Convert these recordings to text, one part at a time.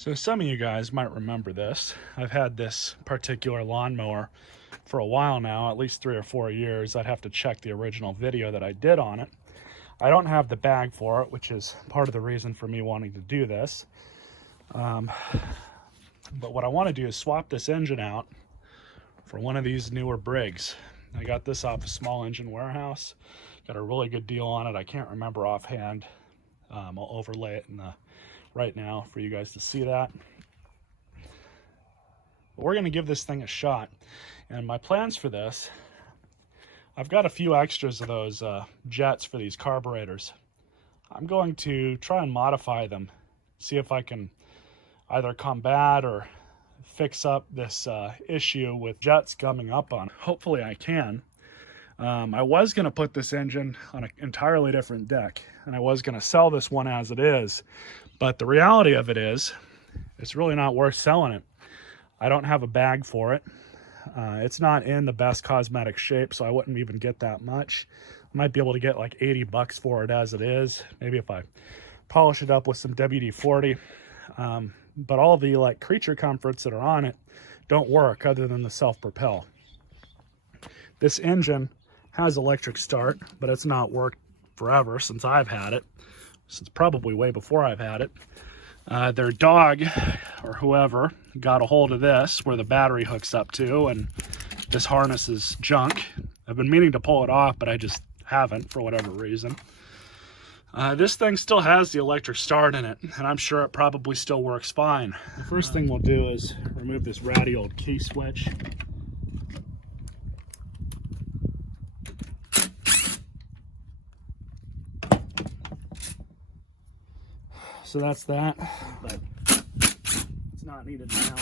So some of you guys might remember this. I've had this particular lawnmower for a while now, at least 3 or 4 years. I'd have to check the original video that I did on it. I don't have the bag for it, which is part of the reason for me wanting to do this. But what I want to do is swap this engine out for one of these newer Briggs. I got this off a small engine warehouse. Got a really good deal on it. I can't remember offhand. I'll overlay it in the right now for you guys to see that. But we're going to give this thing a shot. And my plans for this, I've got a few extras of those jets for these carburetors. I'm going to try and modify them, see if I can either combat or fix up this issue with jets coming up on. Hopefully I can. I was going to put this engine on an entirely different deck, and I was going to sell this one as it is, but the reality of it is it's really not worth selling it. I don't have a bag for it. It's not in the best cosmetic shape, so I wouldn't even get that much. I might be able to get like 80 bucks for it as it is, maybe if I polish it up with some WD-40. But all the like creature comforts that are on it don't work other than the self-propel. This engine has electric start, but it's not worked forever since I've had it, since probably way before I've had it. Their dog or whoever got a hold of this where the battery hooks up to, and this harness is junk. I've been meaning to pull it off, but I just haven't for whatever reason. This thing still has the electric start in it, and I'm sure it probably still works fine. The first thing we'll do is remove this ratty old key switch. So that's that, but it's not needed now.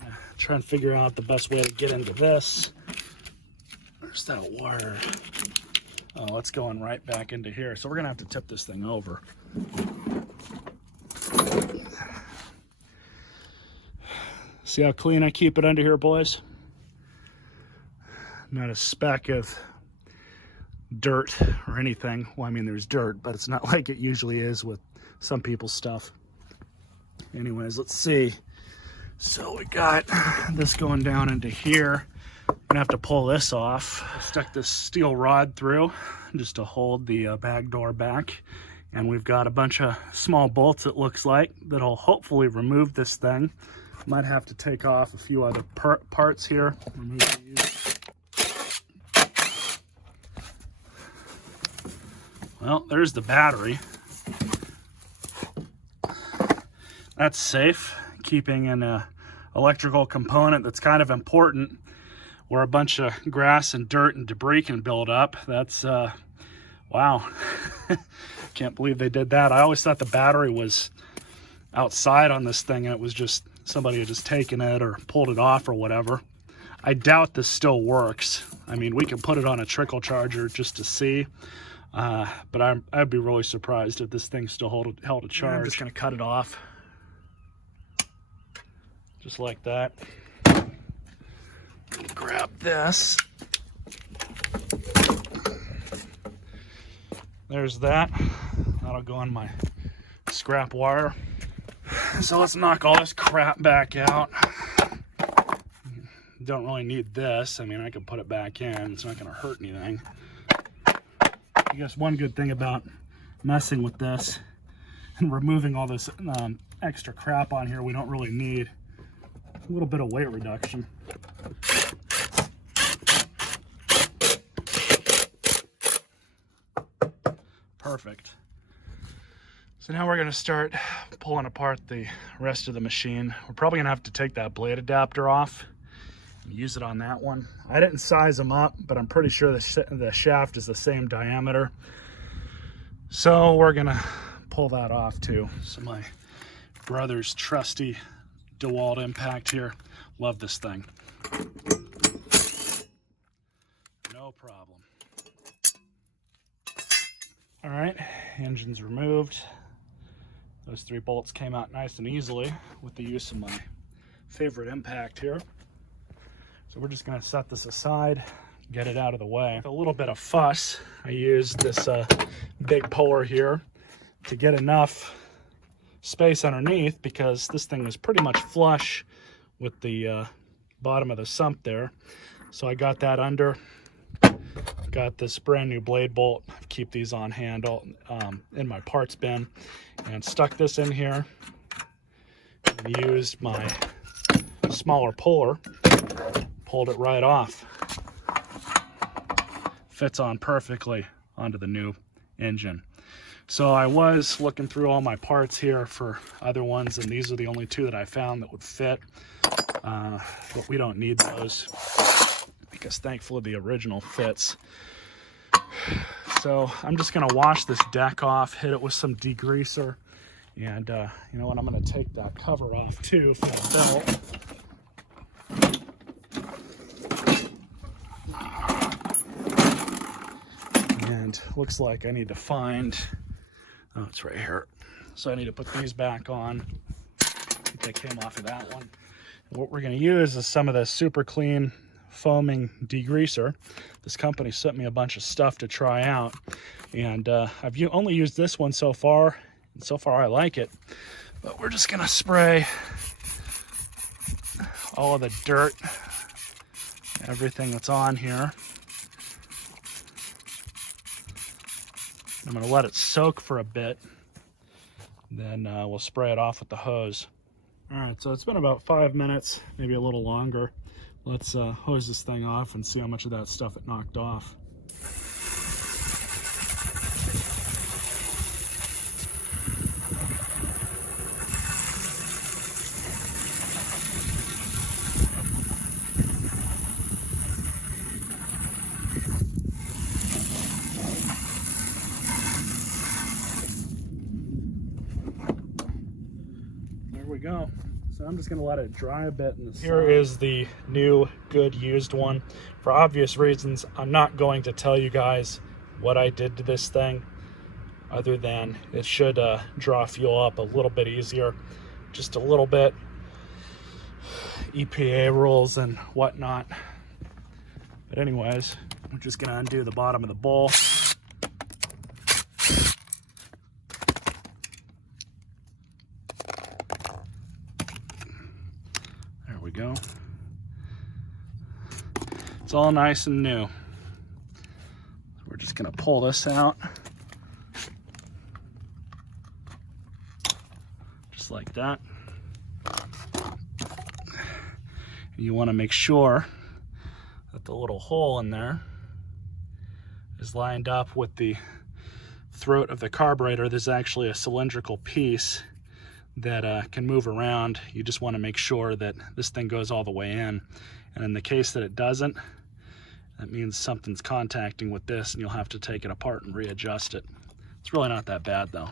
I'm trying to figure out the best way to get into this. Where's that wire? Oh, it's going right back into here. So we're gonna have to tip this thing over. See how clean I keep it under here, boys? Not a speck of dirt or anything. Well, I mean, there's dirt, but it's not like it usually is with some people's stuff. Anyways, let's see. So we got this going down into here. I'm gonna have to pull this off. I stuck this steel rod through just to hold the bag door back. And we've got a bunch of small bolts, it looks like, that'll hopefully remove this thing. Might have to take off a few other parts here. Remove these. Well, there's the battery. That's safe, keeping an electrical component that's kind of important where a bunch of grass and dirt and debris can build up. That's, wow. Can't believe they did that. I always thought the battery was outside on this thing and it was just somebody had just taken it or pulled it off or whatever. I doubt this still works. I mean, we can put it on a trickle charger just to see, but I'd be really surprised if this thing still held a charge. I'm just gonna cut it off. Just like that. Grab this. There's that. That'll go on my scrap wire. So let's knock all this crap back out. Don't really need this. I mean, I can put it back in. It's not going to hurt anything. I guess one good thing about messing with this and removing all this extra crap on here we don't really need. A little bit of weight reduction. Perfect. So now we're going to start pulling apart the rest of the machine. We're probably going to have to take that blade adapter off and use it on that one. I didn't size them up, but I'm pretty sure the shaft is the same diameter. So we're going to pull that off too. So my brother's trusty DeWalt impact here. Love this thing. No problem. All right, engine's removed. Those 3 bolts came out nice and easily with the use of my favorite impact here. So we're just gonna set this aside, get it out of the way. With a little bit of fuss, I used this big puller here to get enough space underneath because this thing was pretty much flush with the bottom of the sump there. So I got that under. Got this brand new blade bolt. Keep these on hand in my parts bin, and stuck this in here and used my smaller puller, pulled it right off. Fits on perfectly onto the new engine. So I was looking through all my parts here for other ones, and these are the only two that I found that would fit, but we don't need those because thankfully the original fits. So I'm just going to wash this deck off, hit it with some degreaser, and you know what, I'm going to take that cover off too for the belt. And looks like I need to find, oh, it's right here. So I need to put these back on. I think they came off of that one. And what we're going to use is some of the super clean foaming degreaser. This company sent me a bunch of stuff to try out, and I've only used this one so far, and so far I like it. But we're just going to spray all of the dirt, everything that's on here. I'm going to let it soak for a bit, then we'll spray it off with the hose. All right, so it's been about 5 minutes, maybe a little longer. Let's hose this thing off and see how much of that stuff it knocked off. We go. So I'm just going to let it dry a bit in the sun. Here is the new good used one. For obvious reasons, I'm not going to tell you guys what I did to this thing, other than it should draw fuel up a little bit easier, just a little bit. EPA rules and whatnot. But anyways, I'm just going to undo the bottom of the bowl. Go. It's all nice and new. We're just going to pull this out just like that. You want to make sure that the little hole in there is lined up with the throat of the carburetor. There's actually a cylindrical piece that can move around. You just want to make sure that this thing goes all the way in. And in the case that it doesn't, that means something's contacting with this, and you'll have to take it apart and readjust it. It's really not that bad though.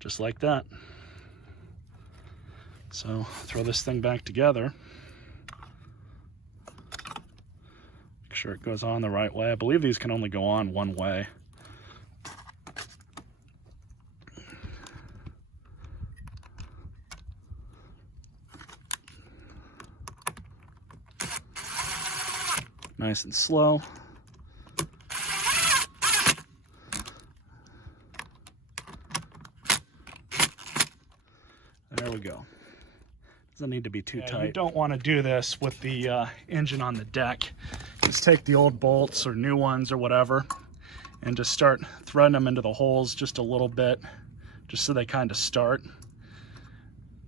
Just like that. So throw this thing back together. Make sure it goes on the right way. I believe these can only go on one way. Nice and slow. There we go. Doesn't need to be too tight. You don't want to do this with the engine on the deck. Just take the old bolts or new ones or whatever and just start threading them into the holes just a little bit, just so they kind of start.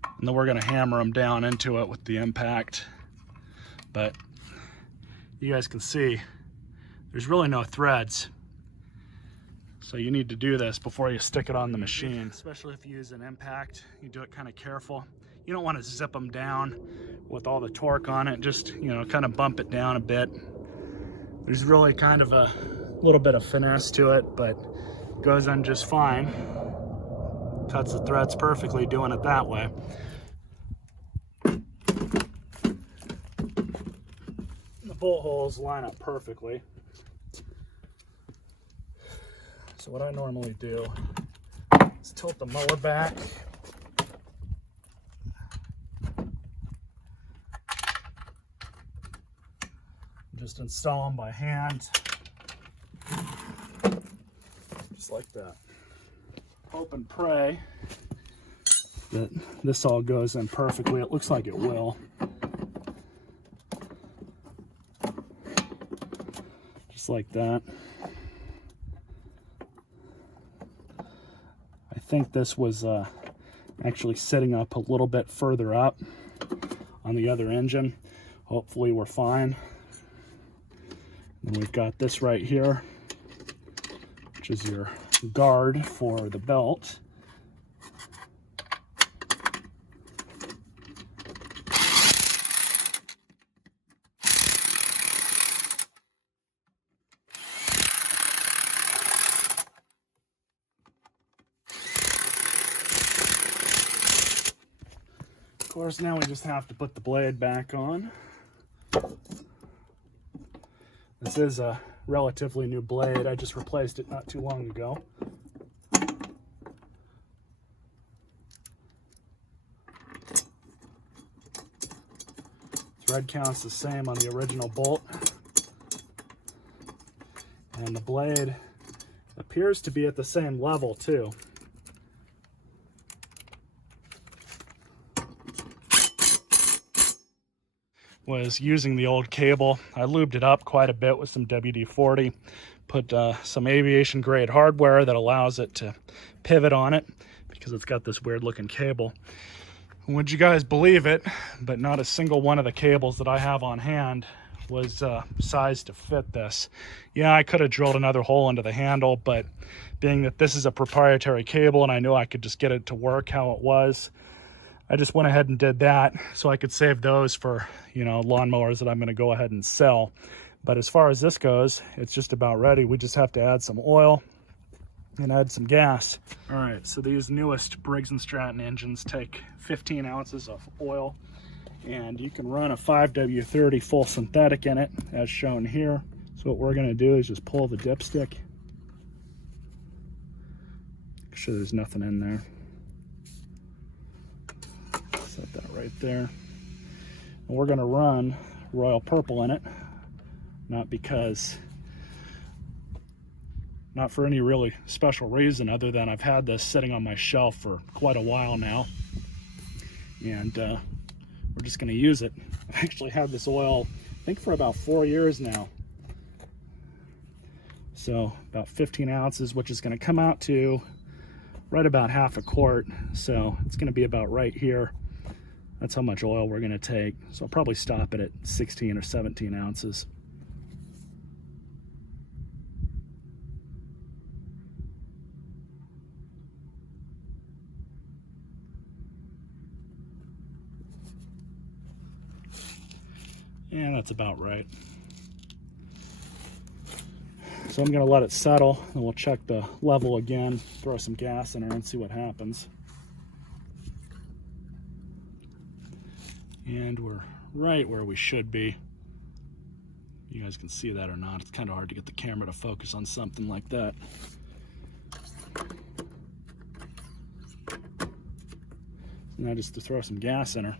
And then we're going to hammer them down into it with the impact. But you guys can see there's really no threads, so you need to do this before you stick it on the machine. Especially if you use an impact, you do it kind of careful. You don't want to zip them down with all the torque on it. Just, you know, kind of bump it down a bit. There's really kind of a little bit of finesse to it, but it goes on just fine. Cuts the threads perfectly doing it that way. Bolt holes line up perfectly. So what I normally do is tilt the mower back, just install them by hand. just like that. Hope and pray that this all goes in perfectly. It looks like it will. Just like that. I think this was actually setting up a little bit further up on the other engine. Hopefully we're fine. And we've got this right here, which is your guard for the belt. Of course, now we just have to put the blade back on. This is a relatively new blade. I just replaced it not too long ago. Thread count's the same on the original bolt. And the blade appears to be at the same level too. Was using the old cable. I lubed it up quite a bit with some WD-40, put some aviation grade hardware that allows it to pivot on it because it's got this weird looking cable. Would you guys believe it, but not a single one of the cables that I have on hand was sized to fit this. Yeah, I could have drilled another hole into the handle, but being that this is a proprietary cable and I knew I could just get it to work how it was, I just went ahead and did that so I could save those for, you know, lawnmowers that I'm going to go ahead and sell. But as far as this goes, it's just about ready. We just have to add some oil and add some gas. All right, so these newest Briggs & Stratton engines take 15 ounces of oil, and you can run a 5W30 full synthetic in it, as shown here. So what we're going to do is just pull the dipstick. Make sure there's nothing in there. Set that right there. And we're going to run Royal Purple in it, not for any really special reason other than I've had this sitting on my shelf for quite a while now, and we're just going to use it. I've actually had this oil, I think, for about 4 years now. So about 15 ounces, which is going to come out to right about half a quart. So it's going to be about right here. That's how much oil we're going to take. So I'll probably stop it at 16 or 17 ounces. And that's about right. So I'm going to let it settle, and we'll check the level again, throw some gas in there and see what happens. And we're right where we should be. You guys can see that or not. It's kind of hard to get the camera to focus on something like that. Now just to throw some gas in her.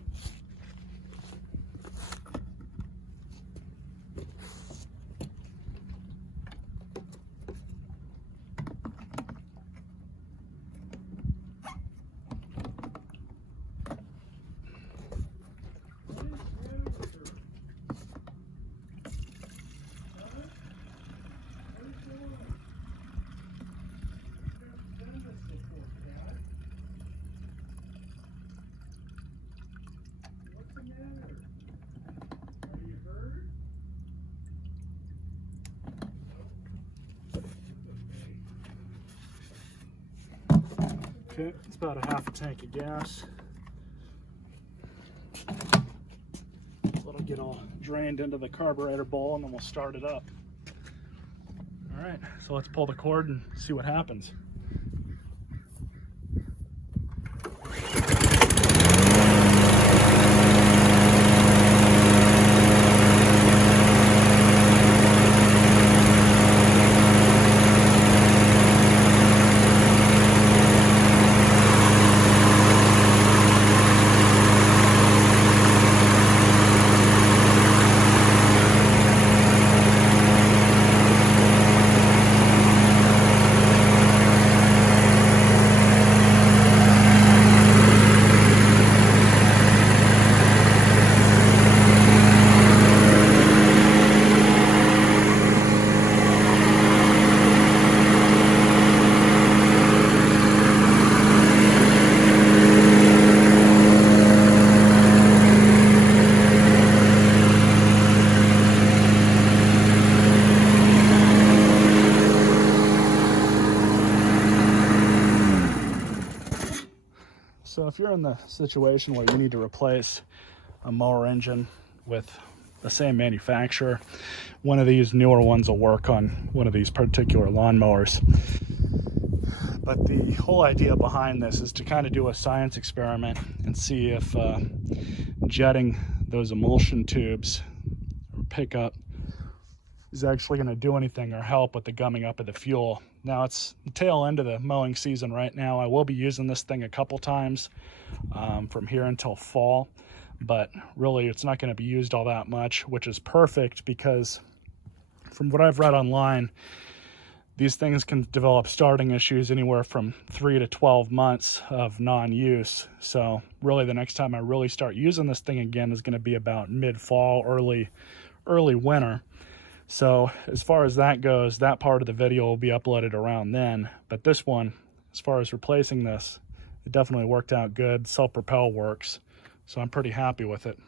Okay, it's about a half a tank of gas. Let it get all drained into the carburetor bowl, and then we'll start it up. All right, so let's pull the cord and see what happens. So if you're in the situation where you need to replace a mower engine with the same manufacturer, one of these newer ones will work on one of these particular lawnmowers. But the whole idea behind this is to kind of do a science experiment and see if jetting those emulsion tubes or pickup is actually going to do anything or help with the gumming up of the fuel. Now it's the tail end of the mowing season right now. I will be using this thing a couple times from here until fall, but really it's not going to be used all that much, which is perfect because from what I've read online, these things can develop starting issues anywhere from 3 to 12 months of non-use. So really the next time I really start using this thing again is going to be about mid-fall, early winter. So as far as that goes, that part of the video will be uploaded around then. But this one, as far as replacing this, it definitely worked out good. Self-propel works, so I'm pretty happy with it.